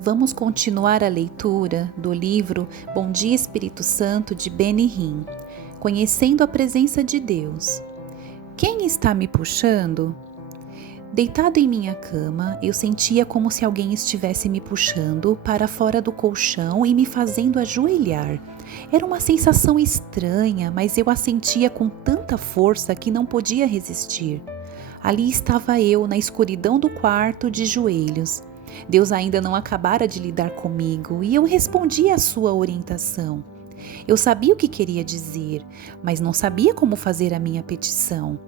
Vamos continuar a leitura do livro Bom Dia Espírito Santo de Benny Hinn, Conhecendo a Presença de Deus. Quem está me puxando? Deitado em minha cama, eu sentia como se alguém estivesse me puxando para fora do colchão e me fazendo ajoelhar. Era uma sensação estranha, mas eu a sentia com tanta força que não podia resistir. Ali estava eu, na escuridão do quarto, de joelhos. Deus ainda não acabara de lidar comigo e eu respondi à sua orientação. Eu sabia o que queria dizer, mas não sabia como fazer a minha petição.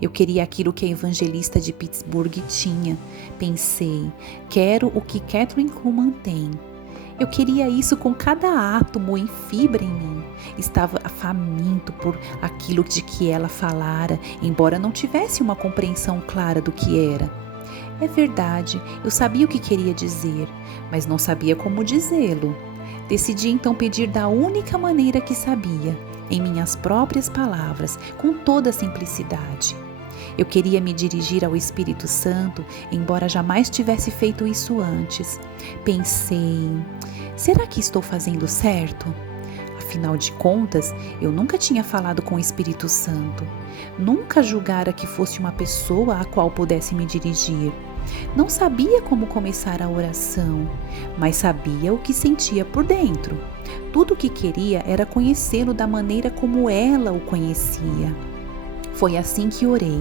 Eu queria aquilo que a evangelista de Pittsburgh tinha. Pensei, quero o que Kathryn Kuhlman tem. Eu queria isso com cada átomo em fibra em mim. Estava faminto por aquilo de que ela falara, embora não tivesse uma compreensão clara do que era. É verdade, eu sabia o que queria dizer, mas não sabia como dizê-lo. Decidi então pedir da única maneira que sabia, em minhas próprias palavras, com toda a simplicidade. Eu queria me dirigir ao Espírito Santo, embora jamais tivesse feito isso antes. Pensei, será que estou fazendo certo? Afinal de contas, eu nunca tinha falado com o Espírito Santo. Nunca julgara que fosse uma pessoa a qual pudesse me dirigir. Não sabia como começar a oração, mas sabia o que sentia por dentro. Tudo o que queria era conhecê-lo da maneira como ela o conhecia. Foi assim que orei.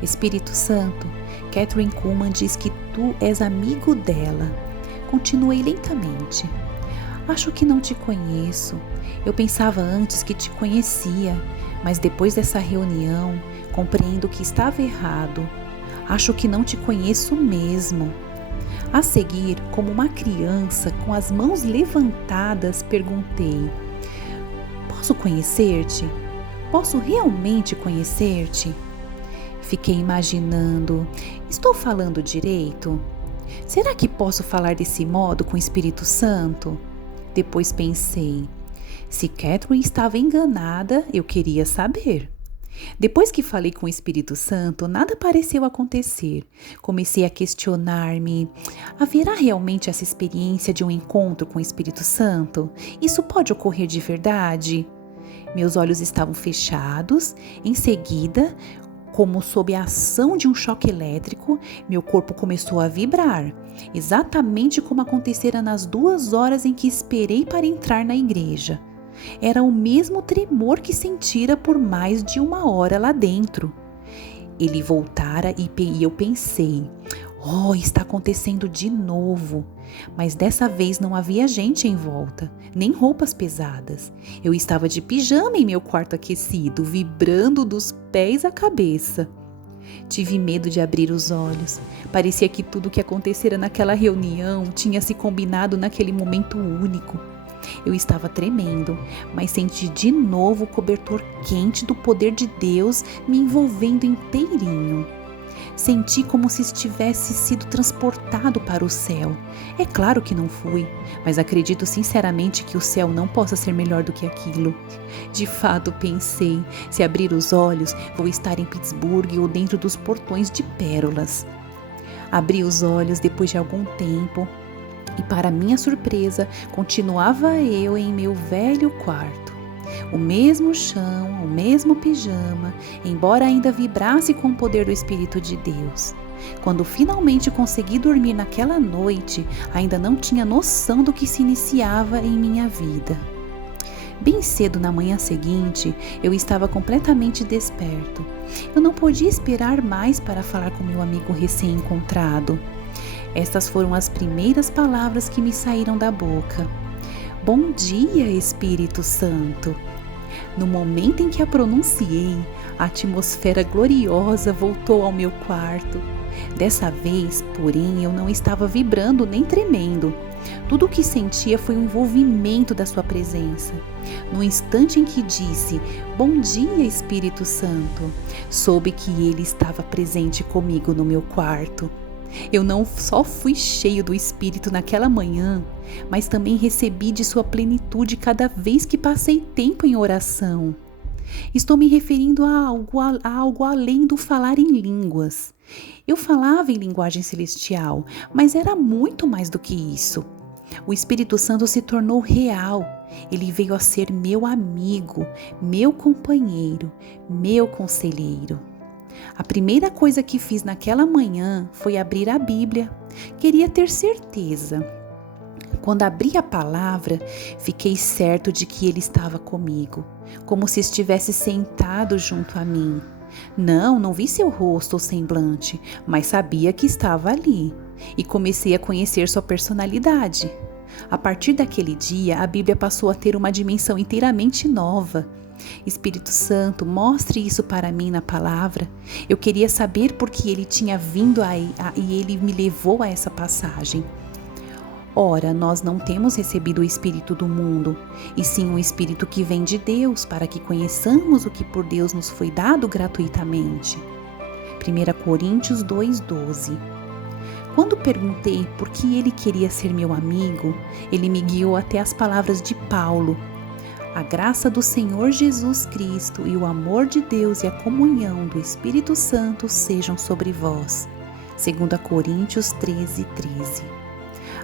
Espírito Santo, Kathryn Kuhlman diz que tu és amigo dela. Continuei lentamente. Acho que não te conheço. Eu pensava antes que te conhecia, mas depois dessa reunião, compreendo que estava errado. Acho que não te conheço mesmo. A seguir, como uma criança, com as mãos levantadas, perguntei: posso conhecer-te? Posso realmente conhecer-te? Fiquei imaginando, estou falando direito? Será que posso falar desse modo com o Espírito Santo? Depois pensei, se Kathryn estava enganada, eu queria saber. Depois que falei com o Espírito Santo, nada pareceu acontecer. Comecei a questionar-me, haverá realmente essa experiência de um encontro com o Espírito Santo? Isso pode ocorrer de verdade? Meus olhos estavam fechados, em seguida, como sob a ação de um choque elétrico, meu corpo começou a vibrar, exatamente como acontecera nas 2 horas em que esperei para entrar na igreja. Era o mesmo tremor que sentira por mais de 1 hora lá dentro. Ele voltara e eu pensei, está acontecendo de novo. Mas dessa vez não havia gente em volta, nem roupas pesadas. Eu estava de pijama em meu quarto aquecido, vibrando dos pés à cabeça. Tive medo de abrir os olhos. Parecia que tudo o que acontecera naquela reunião tinha se combinado naquele momento único. Eu estava tremendo, mas senti de novo o cobertor quente do poder de Deus me envolvendo inteirinho. Senti como se estivesse sido transportado para o céu. É claro que não fui, mas acredito sinceramente que o céu não possa ser melhor do que aquilo. De fato, pensei, se abrir os olhos, vou estar em Pittsburgh ou dentro dos portões de pérolas. Abri os olhos depois de algum tempo e, para minha surpresa, continuava eu em meu velho quarto. O mesmo chão, o mesmo pijama, embora ainda vibrasse com o poder do Espírito de Deus. Quando finalmente consegui dormir naquela noite, ainda não tinha noção do que se iniciava em minha vida. Bem cedo na manhã seguinte, eu estava completamente desperto. Eu não podia esperar mais para falar com meu amigo recém-encontrado. Estas foram as primeiras palavras que me saíram da boca. Bom dia, Espírito Santo. No momento em que a pronunciei, a atmosfera gloriosa voltou ao meu quarto. Dessa vez, porém, eu não estava vibrando nem tremendo. Tudo o que sentia foi o envolvimento da sua presença. No instante em que disse, bom dia, Espírito Santo, soube que ele estava presente comigo no meu quarto. Eu não só fui cheio do Espírito naquela manhã, mas também recebi de sua plenitude cada vez que passei tempo em oração. Estou me referindo a algo além do falar em línguas. Eu falava em linguagem celestial, mas era muito mais do que isso. O Espírito Santo se tornou real. Ele veio a ser meu amigo, meu companheiro, meu conselheiro. A primeira coisa que fiz naquela manhã foi abrir a Bíblia. Queria ter certeza. Quando abri a palavra, fiquei certo de que ele estava comigo, como se estivesse sentado junto a mim. Não vi seu rosto ou semblante, mas sabia que estava ali. E comecei a conhecer sua personalidade. A partir daquele dia, a Bíblia passou a ter uma dimensão inteiramente nova. Espírito Santo, mostre isso para mim na palavra. Eu queria saber por que ele tinha vindo e ele me levou a essa passagem. Ora, nós não temos recebido o Espírito do mundo, e sim o Espírito que vem de Deus, para que conheçamos o que por Deus nos foi dado gratuitamente. 1 Coríntios 2:12. Quando perguntei por que ele queria ser meu amigo, ele me guiou até as palavras de Paulo. A graça do Senhor Jesus Cristo e o amor de Deus e a comunhão do Espírito Santo sejam sobre vós. 2 Coríntios 13:13.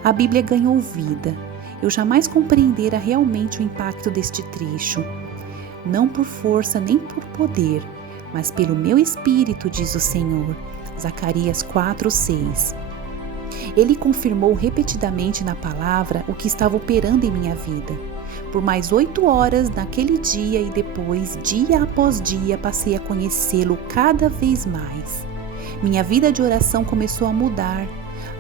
A Bíblia ganhou vida. Eu jamais compreendera realmente o impacto deste trecho. Não por força nem por poder, mas pelo meu espírito, diz o Senhor. Zacarias 4:6. Ele confirmou repetidamente na palavra o que estava operando em minha vida. Por mais 8 horas naquele dia e depois, dia após dia, passei a conhecê-lo cada vez mais. Minha vida de oração começou a mudar.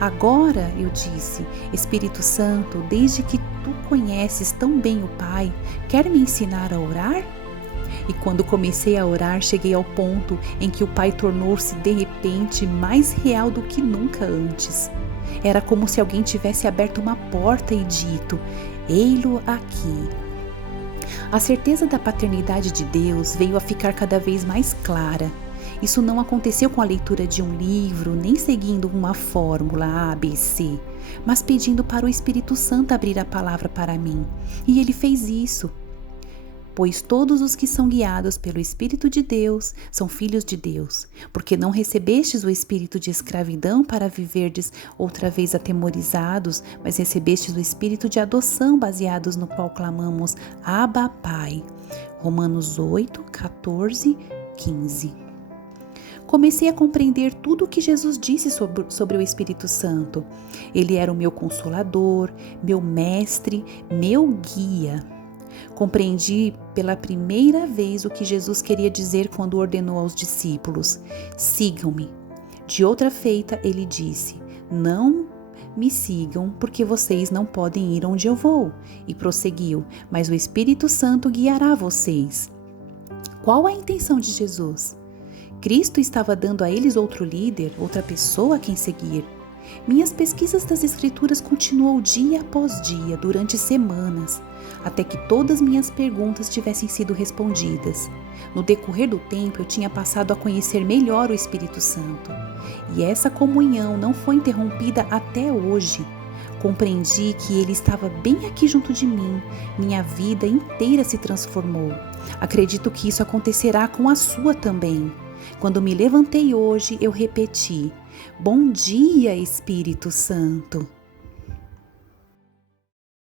Agora, eu disse, Espírito Santo, desde que tu conheces tão bem o Pai, quer me ensinar a orar? E quando comecei a orar, cheguei ao ponto em que o Pai tornou-se de repente mais real do que nunca antes. Era como se alguém tivesse aberto uma porta e dito: ei-lo aqui. A certeza da paternidade de Deus veio a ficar cada vez mais clara. Isso não aconteceu com a leitura de um livro, nem seguindo uma fórmula A, B, C, mas pedindo para o Espírito Santo abrir a palavra para mim. E ele fez isso. Pois todos os que são guiados pelo Espírito de Deus são filhos de Deus, porque não recebestes o espírito de escravidão para viverdes outra vez atemorizados, mas recebestes o espírito de adoção baseados no qual clamamos Abba, Pai. Romanos 8, 14, 15. Comecei a compreender tudo o que Jesus disse sobre o Espírito Santo. Ele era o meu consolador, meu mestre, meu guia. Compreendi pela primeira vez o que Jesus queria dizer quando ordenou aos discípulos: sigam-me. De outra feita, ele disse: não me sigam, porque vocês não podem ir onde eu vou. E prosseguiu: mas o Espírito Santo guiará vocês. Qual a intenção de Jesus? Cristo estava dando a eles outro líder, outra pessoa a quem seguir. Minhas pesquisas das Escrituras continuou dia após dia, durante semanas, até que todas minhas perguntas tivessem sido respondidas. No decorrer do tempo, eu tinha passado a conhecer melhor o Espírito Santo. E essa comunhão não foi interrompida até hoje. Compreendi que ele estava bem aqui junto de mim. Minha vida inteira se transformou. Acredito que isso acontecerá com a sua também. Quando me levantei hoje, eu repeti: bom dia, Espírito Santo.